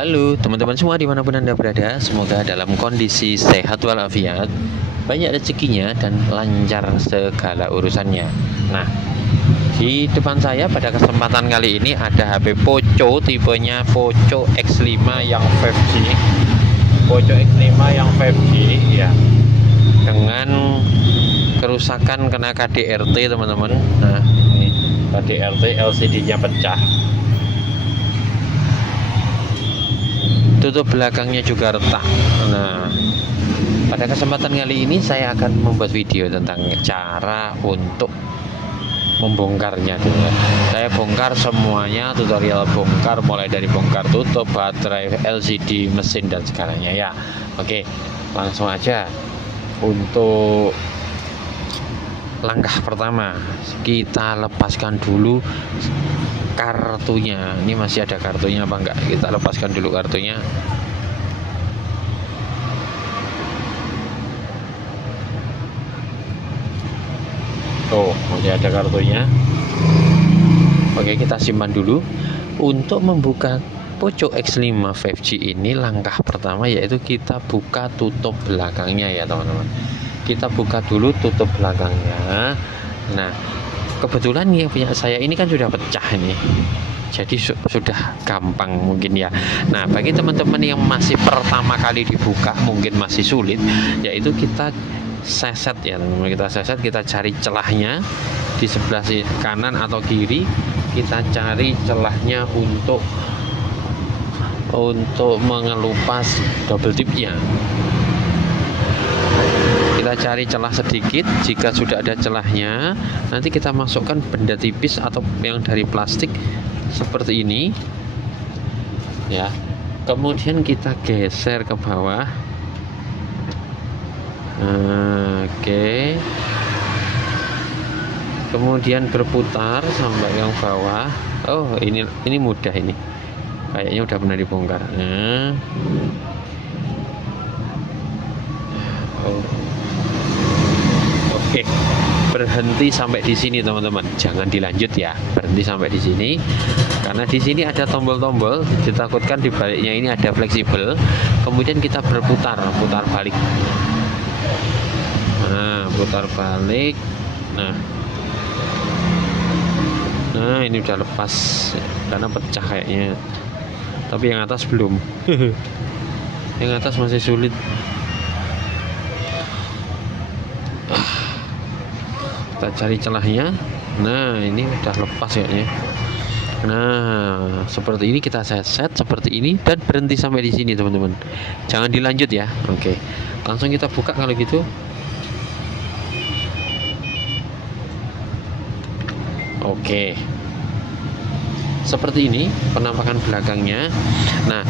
Halo teman-teman semua dimanapun Anda berada, semoga dalam kondisi sehat walafiat, banyak rezekinya dan lancar segala urusannya. Nah, di depan saya pada kesempatan kali ini ada HP Poco, tipenya Poco X5 yang 5G. Poco X5 yang 5G ya, dengan kerusakan kena KDRT teman-teman. Nah, ini KDRT, LCD-nya pecah. Tutup belakangnya juga retak. Nah, pada kesempatan kali ini saya akan membuat video tentang cara untuk membongkarnya dulu. Saya bongkar semuanya, tutorial bongkar mulai dari bongkar tutup baterai, LCD, mesin dan segalanya ya. Oke, langsung aja. Untuk langkah pertama, kita lepaskan dulu kartunya. Ini masih ada kartunya apa enggak? Kita lepaskan dulu kartunya. Oh, masih ada kartunya. Oke, kita simpan dulu. Untuk membuka Poco X5 5G ini, langkah pertama yaitu kita buka tutup belakangnya ya teman-teman. Kita buka dulu tutup belakangnya. Nah, kebetulan nih punya saya ini kan sudah pecah ini, jadi sudah gampang mungkin ya. Nah, bagi teman-teman yang masih pertama kali dibuka mungkin masih sulit, yaitu kita seset ya teman-teman. Kita seset, kita cari celahnya di sebelah kanan atau kiri. Kita cari celahnya untuk mengelupas double tipnya. Kita cari celah sedikit. Jika sudah ada celahnya, nanti kita masukkan benda tipis atau yang dari plastik seperti ini ya. Kemudian kita geser ke bawah. Oke. Kemudian berputar sampai yang bawah. Oh, ini mudah ini. Kayaknya udah pernah dibongkar. Oke, berhenti sampai di sini teman-teman. Jangan dilanjut ya. Berhenti sampai di sini. Karena di sini ada tombol-tombol. Ditakutkan di baliknya ini ada fleksibel. Kemudian kita putar balik. Nah, putar balik. Nah, ini udah lepas karena pecah kayaknya. Tapi yang atas belum. Yang atas masih sulit. Kita cari celahnya. Nah, ini udah lepas kayaknya. Nah, seperti ini kita set seperti ini dan berhenti sampai di sini teman-teman. Jangan dilanjut ya. Oke, langsung kita buka kalau gitu. Oke, seperti ini penampakan belakangnya. Nah,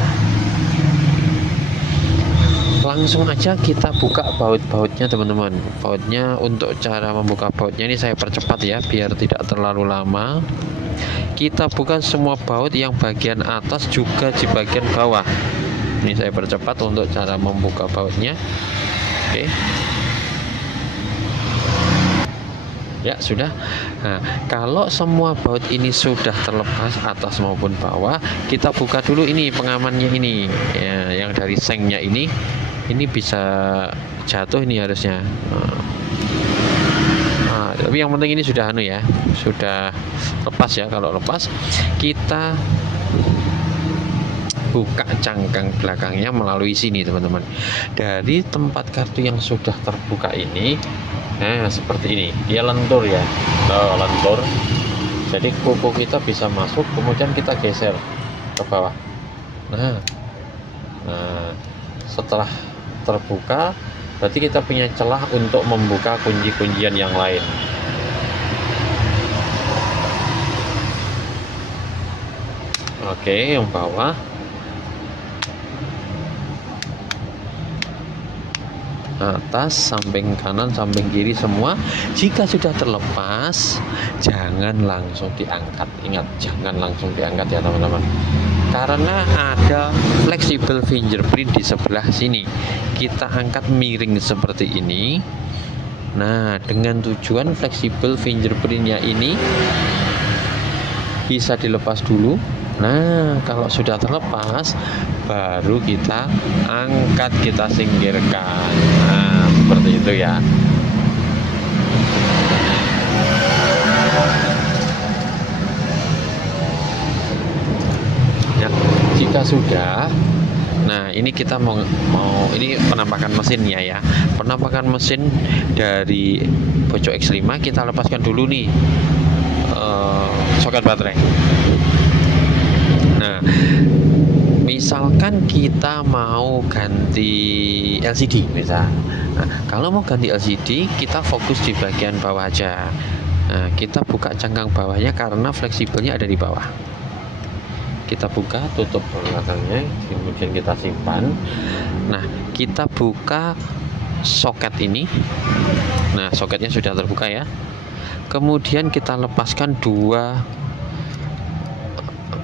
langsung aja kita buka baut-bautnya teman-teman. Bautnya, untuk cara membuka bautnya ini saya percepat ya biar tidak terlalu lama. Kita buka semua baut yang bagian atas juga di bagian bawah. Ini saya percepat untuk cara membuka bautnya. Oke. Ya, sudah. Nah, kalau semua baut ini sudah terlepas atas maupun bawah, kita buka dulu ini pengamannya ini ya, yang dari sengnya ini bisa jatuh ini harusnya. Nah, tapi yang penting ini sudah sudah lepas ya. Kalau lepas, kita buka cangkang belakangnya melalui sini teman-teman. Dari tempat kartu yang sudah terbuka ini, nah seperti ini, dia lentur ya. Lentur, jadi kuku kita bisa masuk. Kemudian kita geser ke bawah. Nah, setelah terbuka, berarti kita punya celah untuk membuka kunci-kuncian yang lain. Oke, yang bawah. Atas, samping kanan, samping kiri semua. Jika sudah terlepas, jangan langsung diangkat. Ingat, jangan langsung diangkat ya teman-teman. Karena ada fleksibel fingerprint di sebelah sini. Kita angkat miring seperti ini. Nah, dengan tujuan fleksibel fingerprintnya ini bisa dilepas dulu. Nah, kalau sudah terlepas, baru kita angkat, kita singkirkan. Nah, seperti itu ya. Ya, jika sudah, nah ini kita mau ini penampakan mesinnya ya. Penampakan mesin dari Bojo X5 kita lepaskan dulu nih soket baterai. Nah, misalkan kita mau ganti LCD misal. Nah, kalau mau ganti LCD, kita fokus di bagian bawah aja. Nah, kita buka cangkang bawahnya karena fleksibelnya ada di bawah. Kita buka, tutup belakangnya, kemudian kita simpan. Nah, kita buka soket ini. Nah, soketnya sudah terbuka ya. Kemudian kita lepaskan dua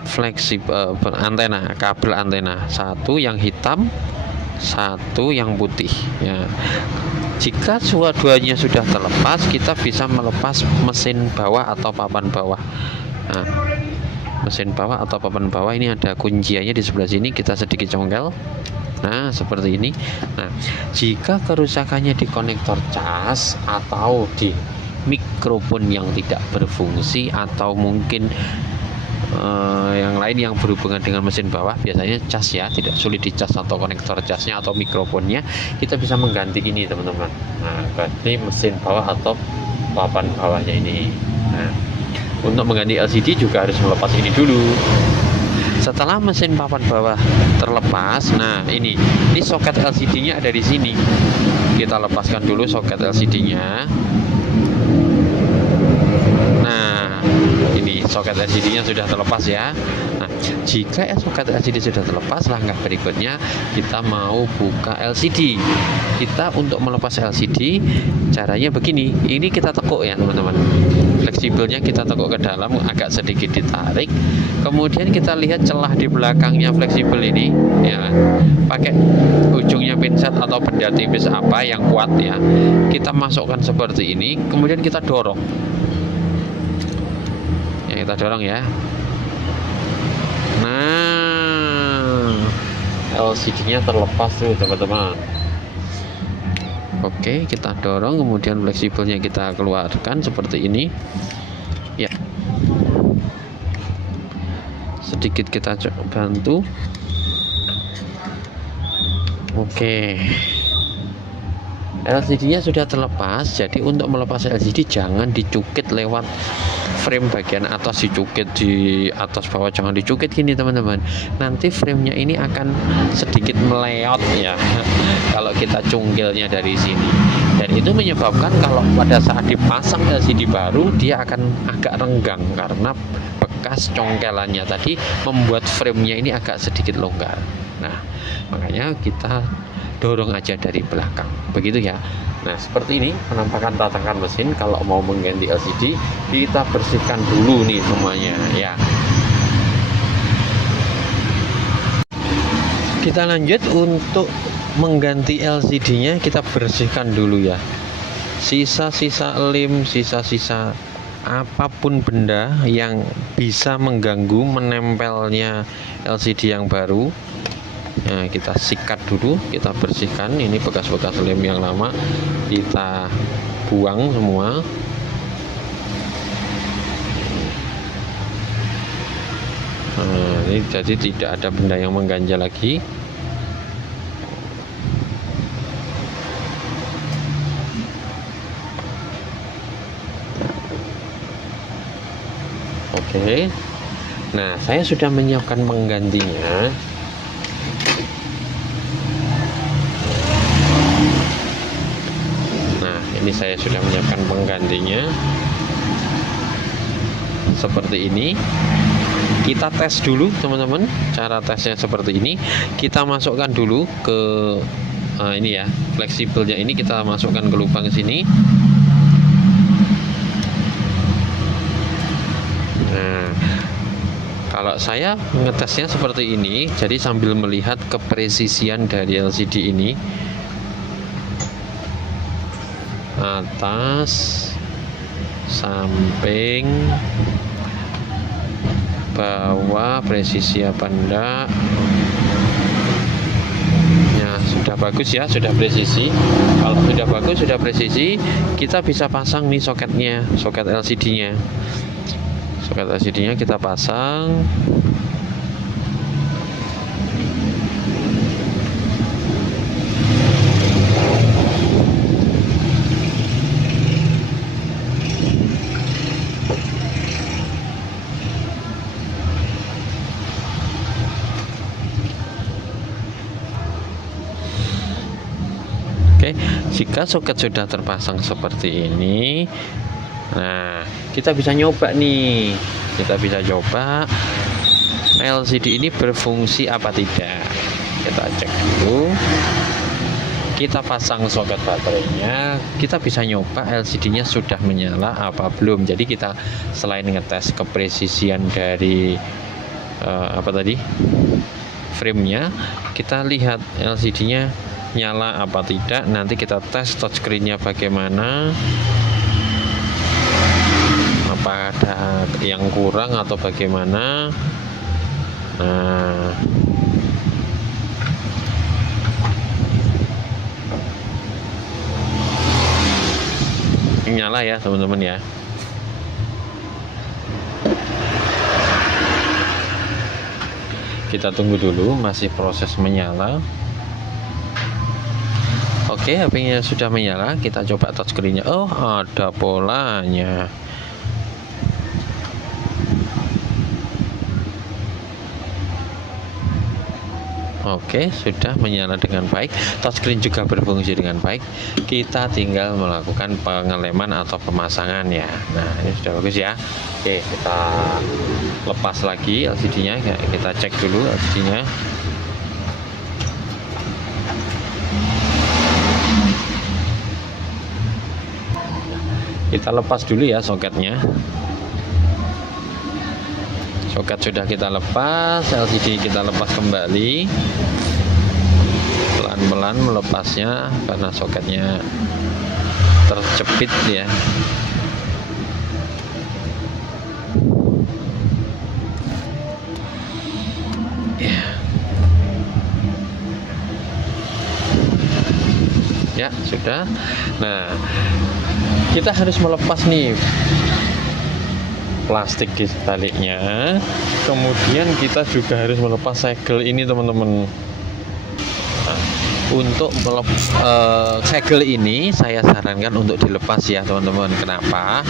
fleksibel antena, kabel antena, satu yang hitam, satu yang putih ya. Jika dua-duanya sudah terlepas, kita bisa melepas mesin bawah atau papan bawah. Nah, mesin bawah atau papan bawah ini ada kunciannya di sebelah sini, kita sedikit congkel. Nah, seperti ini. Nah, jika kerusakannya di konektor cas atau di mikrofon yang tidak berfungsi atau mungkin yang lain yang berhubungan dengan mesin bawah, biasanya cas ya, tidak sulit dicas atau konektor casnya atau mikrofonnya, kita bisa mengganti ini teman-teman. Nah, ganti mesin bawah atau papan bawahnya ini. Nah, untuk mengganti LCD juga harus melepas ini dulu. Setelah mesin papan bawah terlepas, nah ini soket LCD-nya ada di sini. Kita lepaskan dulu soket LCD-nya. Nah, ini soket LCD-nya sudah terlepas ya. Nah, jika soket LCD sudah terlepas, langkah berikutnya kita mau buka LCD. Kita untuk melepas LCD caranya begini. Ini kita tekuk ya teman-teman. Fleksibelnya kita tekuk ke dalam, agak sedikit ditarik. Kemudian kita lihat celah di belakangnya fleksibel ini ya. Pakai ujungnya pinset atau benda tipis apa yang kuat ya. Kita masukkan seperti ini, kemudian kita dorong. Kita dorong ya. Nah, LCD-nya terlepas tuh teman-teman. Oke, kita dorong, kemudian fleksibelnya kita keluarkan seperti ini. Ya. Sedikit kita bantu. Oke. LCD-nya sudah terlepas, jadi untuk melepas LCD jangan dicukit lewat frame bagian atas, dicukit di atas bawah, jangan dicukit gini teman-teman. Nanti framenya ini akan sedikit meleot ya kalau kita cungkilnya dari sini, dan itu menyebabkan kalau pada saat dipasang LCD baru dia akan agak renggang karena bekas congkelannya tadi membuat framenya ini agak sedikit longgar. Nah, makanya kita dorong aja dari belakang begitu ya. Nah, seperti ini penampakan tatakan mesin. Kalau mau mengganti LCD, kita bersihkan dulu nih semuanya ya. Kita lanjut untuk mengganti LCD-nya, kita bersihkan dulu ya. Sisa-sisa lem, sisa-sisa apapun benda yang bisa mengganggu menempelnya LCD yang baru. Nah, kita sikat dulu, kita bersihkan. Ini bekas-bekas lem yang lama kita buang semua. Nah, ini jadi tidak ada benda yang mengganjal lagi. Oke. Nah, saya sudah menyiapkan penggantinya. Ini saya sudah menyiapkan penggantinya seperti ini. Kita tes dulu teman-teman. Cara tesnya seperti ini. Kita masukkan dulu ke ini ya, fleksibelnya ini kita masukkan ke lubang sini. Nah, kalau saya ngetesnya seperti ini, jadi sambil melihat kepresisian dari LCD ini, atas, samping, bawah presisi apa enggak ya. Sudah bagus ya, sudah presisi. Kalau sudah bagus, sudah presisi, kita bisa pasang nih soketnya, soket LCD nya. Soket LCD nya kita pasang. Oke, jika soket sudah terpasang seperti ini, nah kita bisa nyoba nih. Kita bisa coba LCD ini berfungsi apa tidak. Kita cek dulu. Kita pasang soket baterainya, kita bisa nyoba LCD-nya sudah menyala apa belum. Jadi kita selain ngetes kepresisian dari frame-nya, kita lihat LCD-nya nyala apa tidak. Nanti kita tes touchscreen-nya bagaimana, apa ada yang kurang atau bagaimana. Nah, ini nyala ya teman-teman ya. Kita tunggu dulu, masih proses menyala. Oke, HP-nya sudah menyala. Kita coba touchscreen-nya. Oh, ada polanya. Oke, sudah menyala dengan baik. Touchscreen juga berfungsi dengan baik. Kita tinggal melakukan pengeleman atau pemasangan ya. Nah, ini sudah bagus ya. Oke, kita lepas lagi LCD-nya. Kita cek dulu LCD-nya. Kita lepas dulu ya soketnya. Soket sudah kita lepas, LCD kita lepas kembali. Pelan-pelan melepasnya karena soketnya terjepit ya. Ya, sudah. Nah, kita harus melepas nih plastik di baliknya. Kemudian kita juga harus melepas segel ini teman-teman. Nah, untuk segel ini saya sarankan untuk dilepas ya teman-teman. Kenapa?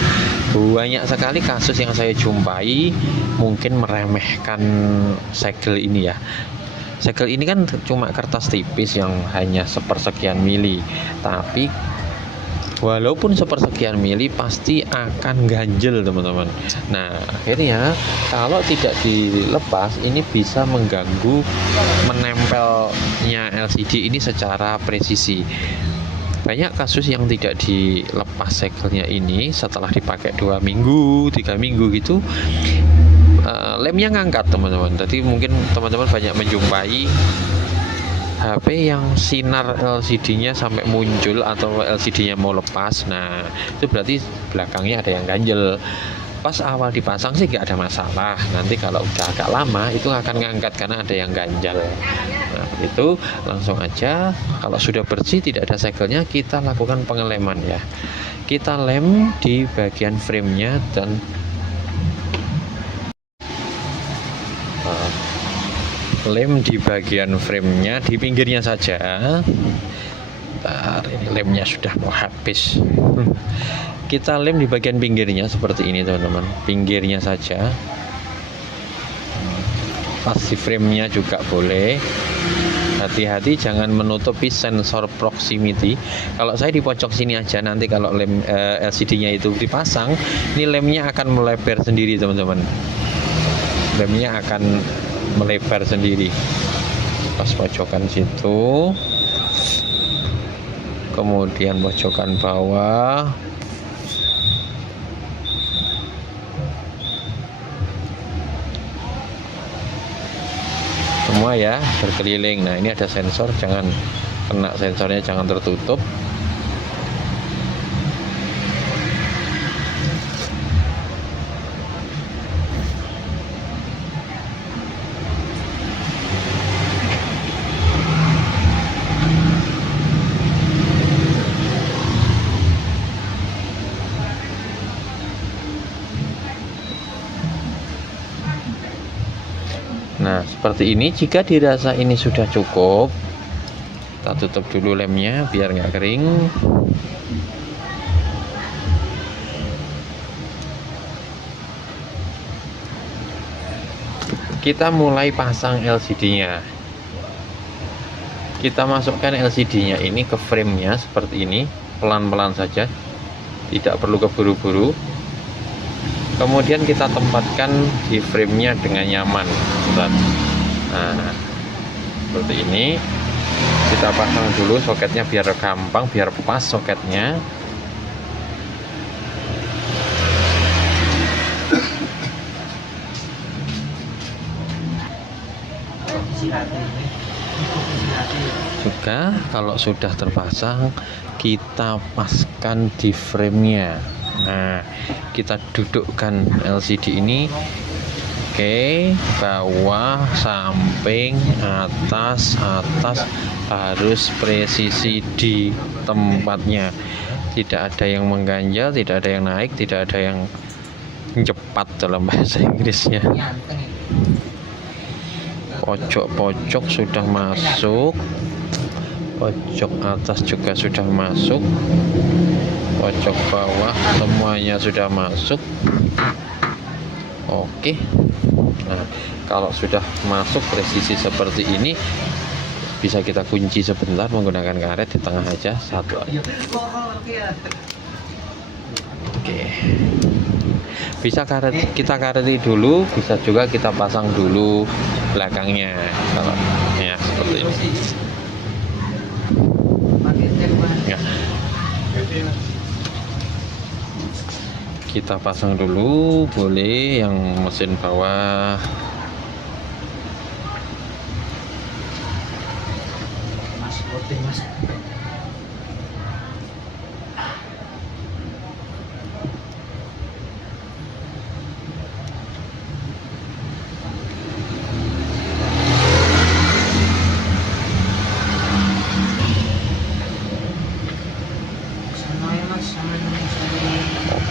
Banyak sekali kasus yang saya jumpai mungkin meremehkan segel ini ya. Segel ini kan cuma kertas tipis yang hanya sepersekian mili, tapi walaupun sepersekian mili pasti akan ganjel teman-teman. Nah, akhirnya kalau tidak dilepas ini bisa mengganggu menempelnya LCD ini secara presisi. Banyak kasus yang tidak dilepas segelnya ini setelah dipakai 2 minggu, 3 minggu gitu, lemnya ngangkat teman-teman. Jadi mungkin teman-teman banyak menjumpai HP yang sinar LCD-nya sampai muncul atau LCD-nya mau lepas. Nah, itu berarti belakangnya ada yang ganjel. Pas awal dipasang sih nggak ada masalah. Nanti kalau udah agak lama itu akan ngangkat karena ada yang ganjel. Nah, itu langsung aja. Kalau sudah bersih tidak ada segelnya, kita lakukan pengeleman ya. Kita lem di bagian frame-nya dan lem di bagian frame-nya, di pinggirnya saja. Bentar, ini lemnya sudah mau habis. Kita lem di bagian pinggirnya seperti ini teman-teman, pinggirnya saja. Pas di frame-nya juga boleh. Hati-hati jangan menutupi sensor proximity. Kalau saya di pojok sini aja, nanti kalau lem LCD-nya itu dipasang, ini lemnya akan melebar sendiri teman-teman. Lemnya akan melebar sendiri pas pojokan situ, kemudian pojokan bawah, semua ya berkeliling. Nah, ini ada sensor, jangan kena sensornya, jangan tertutup. Nah, seperti ini. Jika dirasa ini sudah cukup, kita tutup dulu lemnya biar nggak kering. Kita mulai pasang LCD-nya. Kita masukkan LCD-nya ini ke frame-nya seperti ini, pelan-pelan saja, tidak perlu keburu-buru. Kemudian kita tempatkan di frame-nya dengan nyaman. Nah, seperti ini. Kita pasang dulu soketnya biar gampang, biar pas soketnya. Juga kalau sudah terpasang, kita paskan di frame-nya. Nah, kita dudukkan LCD ini, oke, bawah, samping, atas, harus presisi di tempatnya. Tidak ada yang mengganjal, tidak ada yang naik, tidak ada yang cepat dalam bahasa Inggrisnya. Pojok-pojok sudah masuk, pojok atas juga sudah masuk, pojok bawah semuanya sudah masuk. Oke. Nah, kalau sudah masuk presisi seperti ini, bisa kita kunci sebentar menggunakan karet di tengah aja, satu. Oke. Bisa kita kareti dulu, bisa juga kita pasang dulu belakangnya. Kalau ya seperti ini. Ya. Kita pasang dulu, boleh yang mesin bawah.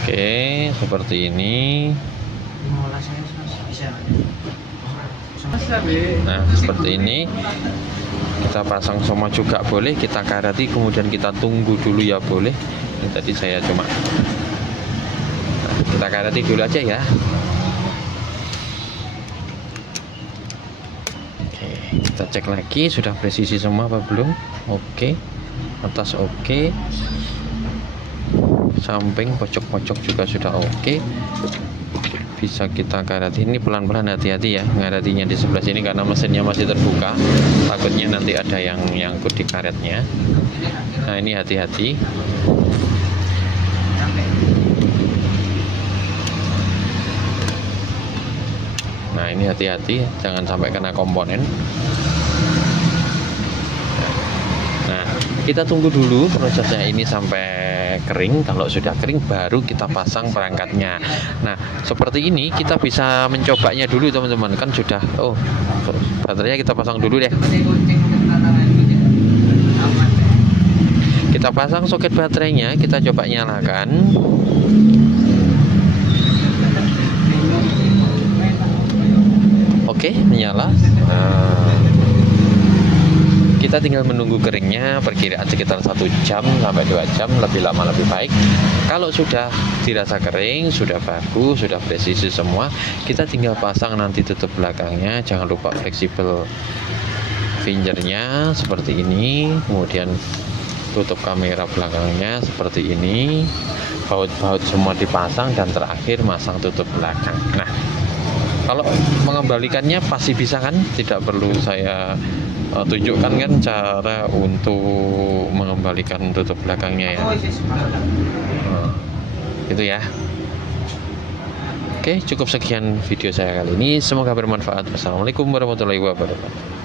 Oke, seperti ini. Nah, seperti ini. Kita pasang semua juga boleh, kita kareti, kemudian kita tunggu dulu ya boleh. Ini tadi saya cuma kita kareti dulu aja ya. Oke, kita cek lagi sudah presisi semua apa belum. Oke, atas oke, samping pojok-pojok juga sudah oke. Bisa kita kareti. Ini pelan-pelan, hati-hati ya ngaretinya di sebelah sini karena mesinnya masih terbuka, takutnya nanti ada yang nyangkut di karetnya. Nah, ini hati-hati. Nah, ini hati-hati jangan sampai kena komponen. Nah, kita tunggu dulu prosesnya ini sampai kering. Kalau sudah kering baru kita pasang perangkatnya. Nah, seperti ini kita bisa mencobanya dulu teman-teman. Kan sudah, baterainya kita pasang dulu deh. Kita pasang soket baterainya, kita coba nyalakan. Oke, menyala. Nah, kita tinggal menunggu keringnya, perkiraan sekitar 1 jam sampai 2 jam, lebih lama lebih baik. Kalau sudah dirasa kering, sudah bagus, sudah presisi semua, kita tinggal pasang nanti tutup belakangnya. Jangan lupa fleksibel fingernya seperti ini, kemudian tutup kamera belakangnya seperti ini, baut-baut semua dipasang, dan terakhir masang tutup belakang. Nah, kalau mengembalikannya pasti bisa kan, tidak perlu saya tunjukkan kan cara untuk mengembalikan tutup belakangnya ya. Itu ya. Oke, cukup sekian video saya kali ini, semoga bermanfaat. Wassalamualaikum warahmatullahi wabarakatuh.